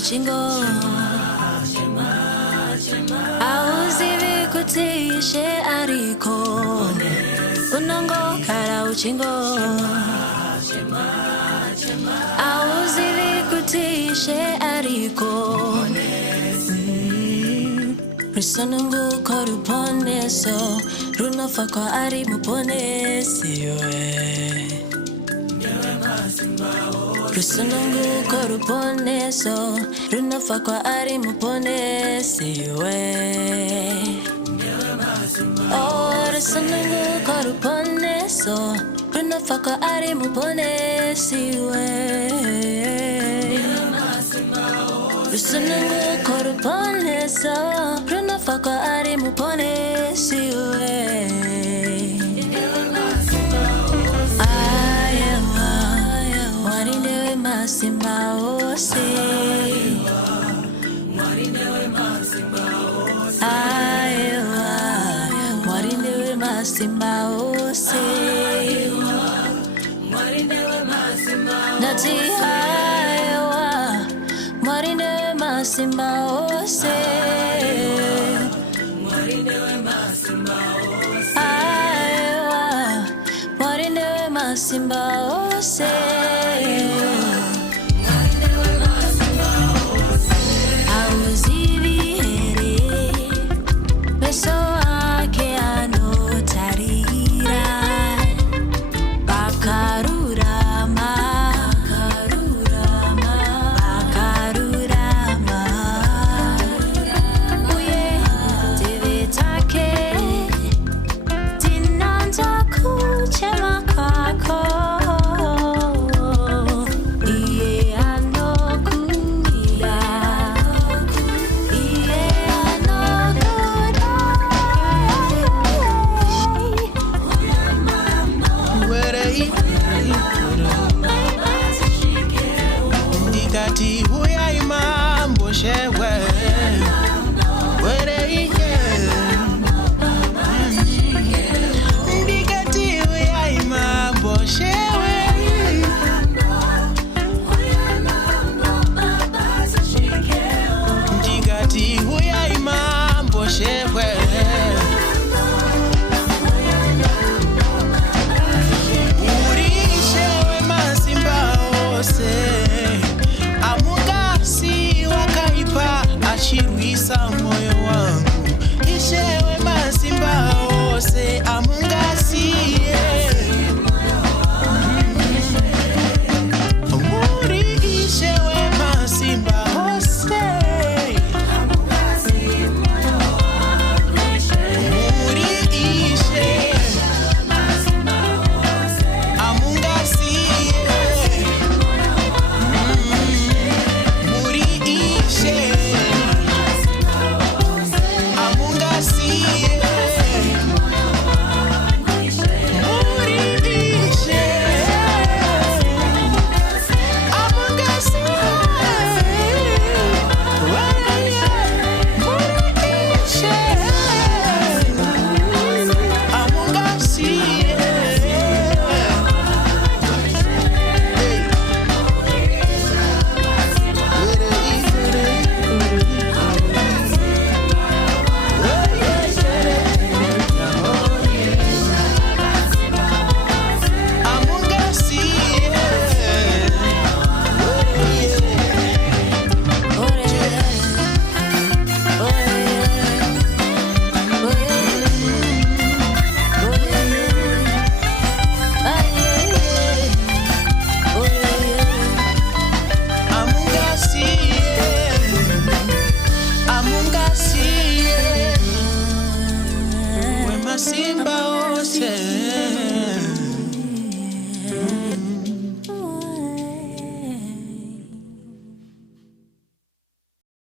uchingo auzivi kuti ishe ariko unongogara uchingo auzivi kuti ishe ariko rusununguko ruponeso runofa kwa ari muponesi rusununguko ruponeso runofa kwa ari muponesi oh rusununguko ruponeso runofa kwa ari muponesi rusununguko ruponeso runofa kwa ari muponesi Warindewe masimba ose Ayewa Warindewe masimba ose Nati ayewa Warindewe masimba ose Ayewa Warindewe masimba ose